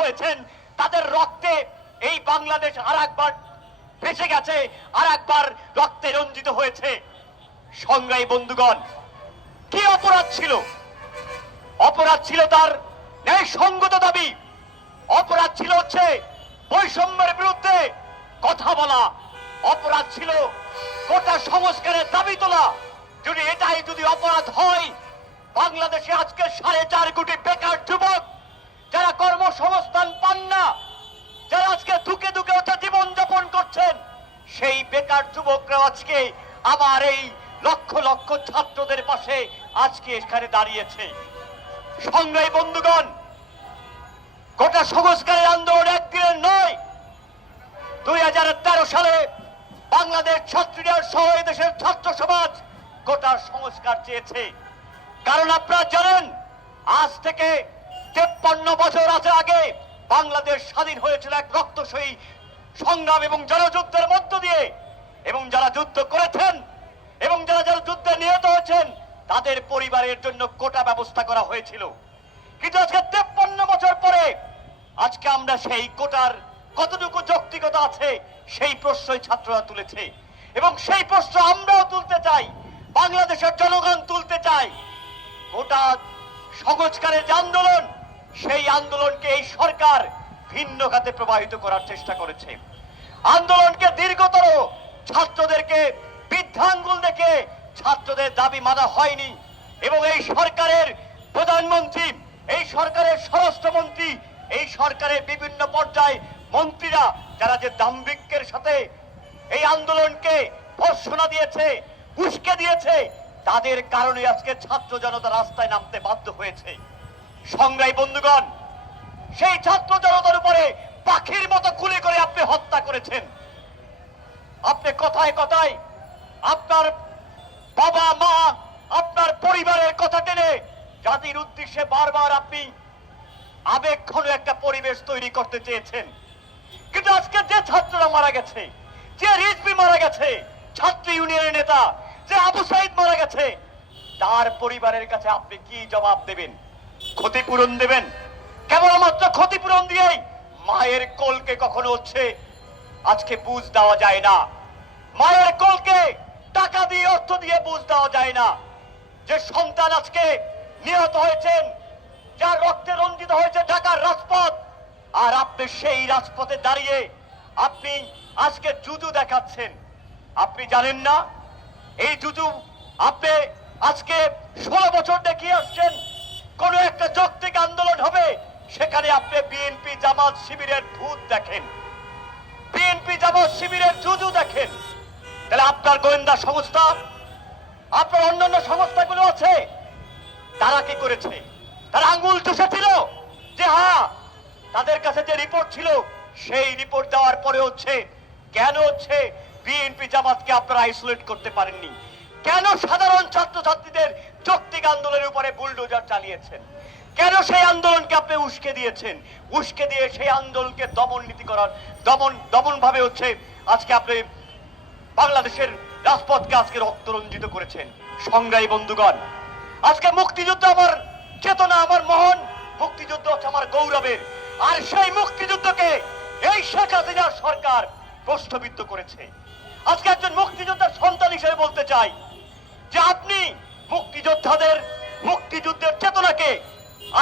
হয়েছেন, তাদের রক্তে এই বাংলাদেশ আর একবার ভেসে গেছে আর একবার রক্তে রঞ্জিত হয়েছে। সংগ্রামী বন্ধুগণ, কি অপরাধ ছিল? অপরাধ ছিল তার ন্যায় সঙ্গত দাবি। অপরাধ ছিল হচ্ছে বৈষম্যের বিরুদ্ধে কথা বলা। অপরাধ ছিল গোটা সংস্কারের দাবি তোলা। যদি এটাই যদি অপরাধ হয়, বাংলাদেশে আজকে সাড়ে চার কোটি বেকার যুবক বেকার যুবকরা আজকে আমার এই লক্ষ লক্ষ ছাত্রদের পাশে আজকে এখানে দাঁড়িয়েছে। সংগ্রামী বন্ধুগণ, গোটা সংস্কারের আন্দোলন একদিনের নয়, দুই হাজার সালে বাংলাদেশ ছাত্রীরা সহ দেশের ছাত্র সমাজ গোটা সংস্কার চেয়েছে। কারণ আপনারা জানেন, আজ থেকে তেপ্পান্ন বছর আছে আগে বাংলাদেশ স্বাধীন হয়েছিল এক রক্তসয়ী সংগ্রাম এবং জনযুদ্ধের মধ্য দিয়ে। এবং যারা যুদ্ধ করেছেন এবং যারা যারা যুদ্ধে নিহত হয়েছেন, তাদের পরিবারের জন্য কোটা ব্যবস্থা করা হয়েছিল। কিন্তু আজকে তেপ্পান্ন বছর পরে আজকে আমরা সেই কোটার কতটুকু যৌক্তিকতা আছে, সেই প্রশ্নই ছাত্ররা তুলেছে। এবং সেই প্রশ্ন আমরাও তুলতে চাই, বাংলাদেশের জনগণ তুলতে চাই। গোটা সংস্কারের যে আন্দোলন, সেই আন্দোলনকে এই সরকার ভিন্ন খাতে প্রবাহিত করার চেষ্টা করেছে। আন্দোলনকে দীর্ঘতর ছাত্রদেরকে, বৃদ্ধাঙ্গুল দেখে ছাত্রদের দাবি মানা হয়নি। এবং এই সরকারের প্রধানমন্ত্রী, এই সরকারের স্বরাষ্ট্রমন্ত্রী, এই সরকারের বিভিন্ন পর্যায়ে মন্ত্রীরা, যারা যে দাম্ভিক্যের সাথে এই আন্দোলনকে ভর্ষণা দিয়েছে, উস্কে দিয়েছে, তাদের কারণে আজকে ছাত্র জনতা রাস্তায় নামতে বাধ্য হয়েছে। সংগ্রামী বন্ধুগণ, সেই ছাত্র জনতার উপরে পাখির মতো গুলি করে আপনি হত্যা করেছেন। আপনি কথায় কথায় আপনার বাবা, মা, আপনার পরিবারের কথা টেনে জাতির উদ্দেশ্যে বারবার আপনি আবেগঘন একটা পরিবেশ তৈরি করতে চেয়েছেন। কিন্তু আজকে যে ছাত্ররা মারা গেছে, যে রিজবি মারা গেছে, ছাত্র ইউনিয়নের নেতা, যে আবু সাইদ মারা গেছে, তার পরিবারের কাছে আপনি কি জবাব দেবেন? ক্ষতিপূরণ দেবেন? কেবলমাত্র ক্ষতিপূরণ দিয়েই মায়ের কোলকে কখনো হচ্ছে আজকে বুঝ দেওয়া যায় না। মায়ের কোলকে টাকা দিয়ে অর্থ দিয়ে বুঝ দেওয়া যায় না। যে সন্তান আজকে নিহত হয়েছেন, যার রক্তে রঞ্জিত হয়েছে ঢাকার রাজপথ, আর আপনি সেই রাজপথে দাঁড়িয়ে আপনি আজকে জুজু দেখাচ্ছেন। আপনি জানেন না, এই জুজু আপনি আজকে ষোলো বছর দেখিয়ে আসছেন। কোন একটা যৌক্তিক আন্দোলন হবে, সেখানে আপনি বিএনপি জামাত শিবিরের ভূত দেখেন। বিএনপি জামাত শিবিরের জুজু দেখেন। তাহলে আপনার গোয়েন্দা সংস্থা, আপনার অন্যান্য সংস্থাগুলো আছে? তারা কি করেছে? তারা আঙ্গুল চষেছিল যে হ্যাঁ তাদের কাছে যে রিপোর্ট ছিল, সেই রিপোর্ট দেওয়ার পরে হচ্ছে, কেন হচ্ছে বিএনপি জামাতকে আপনারা আইসোলেট করতে পারেননি? কেন সাধারণ ছাত্রছাত্রীদের যৌক্তিক আন্দোলনের উপরে বুলডোজার চালিয়েছেন? কেন সেই আন্দোলনকে আপনি উস্কে দিয়েছেন? উস্কে দিয়ে সেই আন্দোলনকে দমন নীতি করার, দমন দমন ভাবে হচ্ছে আজকে আপনি বাংলাদেশের রাজপথকে আজকে রক্তরঞ্জিত করেছেন। সংগ্রামী বন্ধুগণ, আজকে মুক্তিযুদ্ধ আমার চেতনা, আমার মহন। মুক্তিযুদ্ধ হচ্ছে আমার গৌরবের। আর সেই মুক্তিযুদ্ধকে এই শেখ হাসিনার সরকার প্রশ্নবিদ্ধ করেছে। আজকে একজন মুক্তিযোদ্ধার সন্তান হিসেবে বলতে চাই যে আপনি মুক্তিযোদ্ধাদের, মুক্তিযুদ্ধের চেতনাকে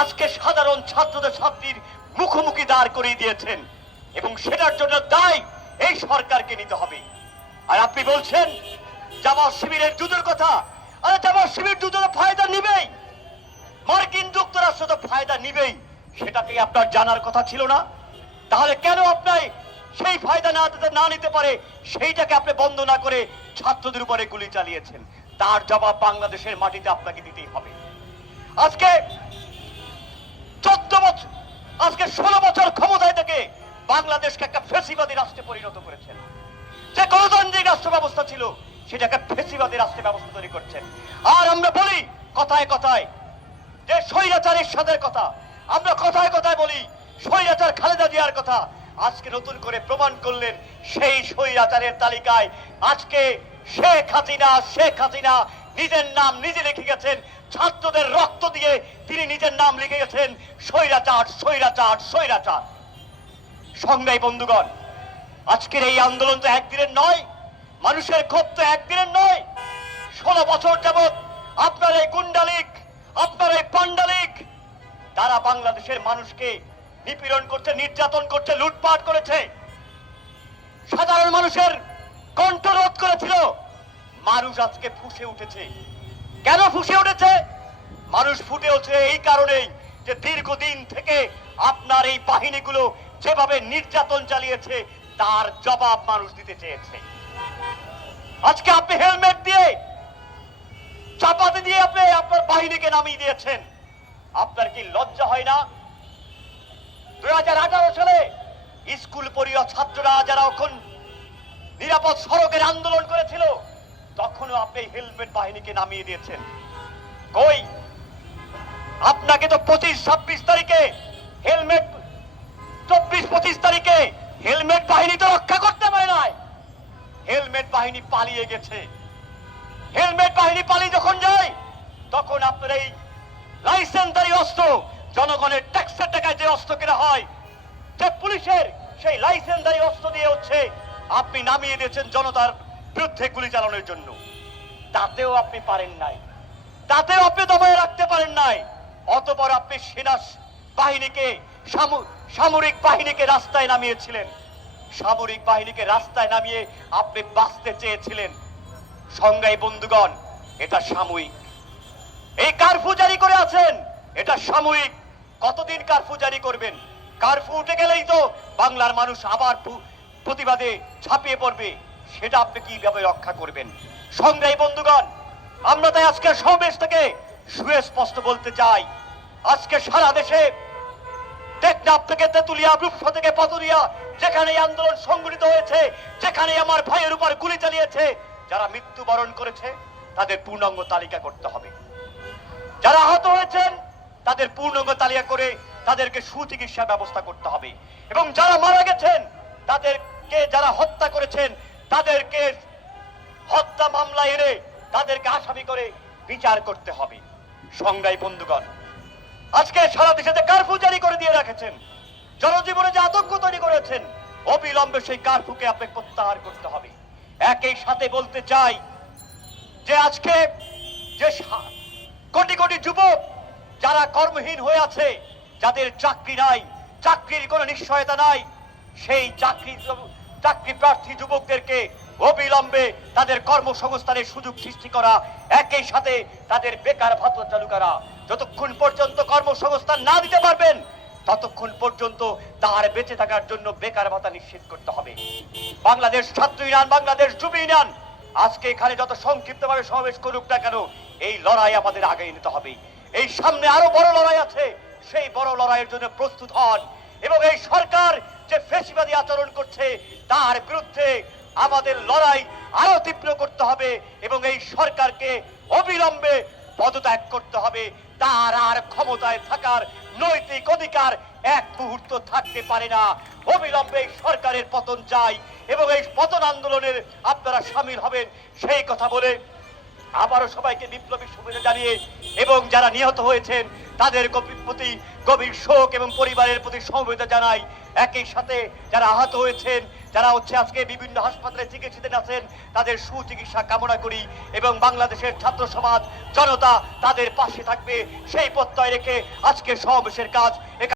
আজকে সাধারণ ছাত্রদের ছাত্রীর মুখোমুখি দাঁড় করিয়ে দিয়েছেন এবং সেটার জন্য দায় এই সরকারকে নিতে হবে। আর আপনি বলছেন, জামাত শিবিরের যুদ্ধের কথা। আরে জামাত শিবির যুদ্ধের ফায়দা নিবেই। মার্কিন যুক্তরাষ্ট্র তো ফায়দা নিবেই। সেটাকে আপনার জানার কথা ছিল না? তাহলে কেন আপনার সেই ফায়দা না না নিতে পারে? সেইটাকে আপনি বন্ধ না করে ছাত্রদের উপরে গুলি চালিয়েছেন। তার জবাব বাংলাদেশের মাটিতে আপনাকে দিতেই হবে। আজকে চোদ্দ বছর আজকে ষোলো বছর ক্ষমতায় থেকে বাংলাদেশকে একটা ফেসিবাদী রাষ্ট্রে পরিণত করেছেন। যে গণতান্ত্রিক রাষ্ট্র ব্যবস্থা ছিল, সেটাকে ফেসিবাদী রাষ্ট্র ব্যবস্থা তৈরি করছেন আর আমরা বলি, কথায় কথায়, যে স্বৈরাচারের সাথের কথা। আমরা কথায় কথায় বলি, স্বৈরাচার খালেদা জিয়ার কথা। আজকে নতুন করে প্রমাণ করলেন সেই স্বৈরাচারের তালিকায় আজকে শেখ হাসিনা শেখ হাসিনা নিজের নাম নিজে লিখে গেছেন। ছাত্রদের রক্ত দিয়ে তিনি নিজের নাম লিখে গেছেন, স্বৈরাচার স্বৈরাচার স্বৈরাচার। সংগ্রামী বন্ধুগণ, আজকের এই আন্দোলন তো একদিনের নয় মানুষের ক্ষোভ তো একদিনের নয়। ষোলো বছর যাবৎ আপনার এই গুন্ডালিক আপনার এই পান্ডালিক তারা বাংলাদেশের মানুষকে নিপীড়ন করছে, নির্যাতন করছে, লুটপাট করেছে। সাধারণ মানুষের কণ্ঠরোধ করেছিল। মানুষ আজকে ফুসে উঠেছে। কেন ফুসে উঠেছে? মানুষ ফুটে উঠছে এই কারণেই যে দীর্ঘদিন থেকে আপনার এই বাহিনীগুলো যেভাবে নির্যাতন চালিয়েছে তার জবাব মানুষ দিতে চেয়েছে। আজকে আপনি হেলমেট দিয়ে চাপাতে দিয়ে আপনি আপনার বাহিনীকে নামিয়ে দিয়েছেন। আপনার কি লজ্জা হয় না? দুই হাজার আঠারো সালে স্কুল পড়িয়া ছাত্ররা যারা এখন নিরাপদ সড়কের আন্দোলন করেছিল, তখনও আপনি হেলমেট বাহিনীকে নামিয়ে দিয়েছেন। কই? আপনাকে তো পঁচিশ ছাব্বিশ তারিখে হেলমেট, চব্বিশ পঁচিশ তারিখে হেলমেট বাহিনী তো রক্ষা করতে পারে নাই। হেলমেট বাহিনী পালিয়ে গেছে। হেলমেট বাহিনী পালিয়ে যখন যায়, তখন আপনার এই লাইসেন্সদারি অস্ত্র, জনগণের ট্যাক্সের টাকায় যে অস্ত্র কেনা হয়, যে পুলিশের সেই লাইসেন্সদারি অস্ত্র দিয়ে হচ্ছে আপনি নামিয়ে দিয়েছেন জনতার বিরুদ্ধে গুলি চালানোর জন্য। তাতেও আপনি পারেন নাই। তাতেও আপনি দমায় রাখতে পারেন নাই। অতপর আপনি সেনা বাহিনীকে সামরিক বাহিনীকে রাস্তায় নামিয়েছিলেন। সামরিক বাহিনীকে রাস্তায় নামিয়ে আপনি বাঁচতে চেয়েছিলেন। সংজ্ঞায় বন্ধুগণ, এটা সাময়িক। এই কারফু জারি করে আছেন, এটা সাময়িক। কতদিন কারফু জারি করবেন? কারফু উঠে গেলেই তো বাংলার মানুষ আবার প্রতিবাদে ছাপিয়ে পড়বে। সেটা আপনি কীভাবে রক্ষা করবেন? সংগ্রামী বন্ধুগণ, আমরা তাই আজকে সমাবেশ থেকে সুস্পষ্ট বলতে চাই। আজকে সারা দেশে টেকনাফ থেকে তেতুলিয়া রূপসা থেকে পাতুরিয়া যেখানে আন্দোলন সংগঠিত হয়েছে যেখানে আমার ভাইয়ের উপর গুলি চালিয়েছে, যারা মৃত্যুবরণ করেছে, তাদের পূর্ণাঙ্গ তালিকা করতে হবে। যারা আহত হয়েছেন, তাদের পূর্ণাঙ্গ তালিকা করে তাদেরকে সুচিকিৎসা ব্যবস্থা করতে হবে। এবং যারা মারা গেছেন, তাদেরকে যারা হত্যা করেছেন, তাদেরকে হত্যা মামলা এনে তাদেরকে আসামি করে বিচার করতে হবে। সংগ্রামী বন্ধুগণ আজকে সারা দেশে কারফিউ জারি করে দিয়ে রাখেছেন, জনজীবনে যে আতঙ্ক তৈরি করেছেন, অবিলম্বে সেই কারফিউকে আপনাকে প্রত্যাহার করতে হবে। একই সাথে বলতে চাই যে আজকে যে কোটি কোটি যুবক যারা কর্মহীন হয়ে আছে, যাদের চাকরি নাই, চাকরির কোনো নিশ্চয়তা নাই, সেই চাকরি চাকরি প্রার্থী যুবকদেরকে অবিলম্বে তাদের কর্মসংস্থানের সুযোগ সৃষ্টি করা, একই সাথে তাদের বেকার ভাতা চালু করা যতক্ষণ পর্যন্ত কর্মসংস্থান না দিতে পারবেন, ততক্ষণ পর্যন্ত তার বেঁচে থাকার জন্য বেকার ভাতা নিশ্চিত করতে হবে। বাংলাদেশ ছাত্র ইউনিয়ন, বাংলাদেশ যুব ইউনিয়ন, আজকে এখানে যত সংক্ষিপ্তভাবে সমাবেশ করুক না কেন, এই লড়াই আমাদের আগে নিতে হবে। এই সামনে আরও বড় লড়াই আছে, সেই বড় লড়াইয়ের জন্য প্রস্তুত হন। এবং এই সরকার যে ফেসিবাদী আচরণ করছে, তার বিরুদ্ধে আমাদের লড়াই আরও তীব্র করতে হবে। এবং এই সরকারকে অবিলম্বে পদত্যাগ করতে হবে। তার আর ক্ষমতায় থাকার নৈতিক অধিকার এক মুহূর্ত থাকতে পারে না। অবিলম্বে সরকারের পতন চাই এবং এই পতন আন্দোলনের আপনারা সামিল হবেন। সেই কথা বলে আবারও সবাইকে বিপ্লবী শুভেচ্ছা জানিয়ে এবং যারা নিহত হয়েছেন তাদের প্রতি গভীর শোক এবং পরিবারের প্রতি সমবেদনা জানাই। একই সাথে যারা আহত হয়েছেন, যারা হচ্ছে আজকে বিভিন্ন হাসপাতালে চিকিৎসিত আছেন, তাদের সুচিকিৎসা কামনা করি এবং বাংলাদেশের ছাত্র সমাজ, জনতা তাদের পাশে থাকবে। সেই প্রত্যয় রেখে আজকে সমাবেশের কাজ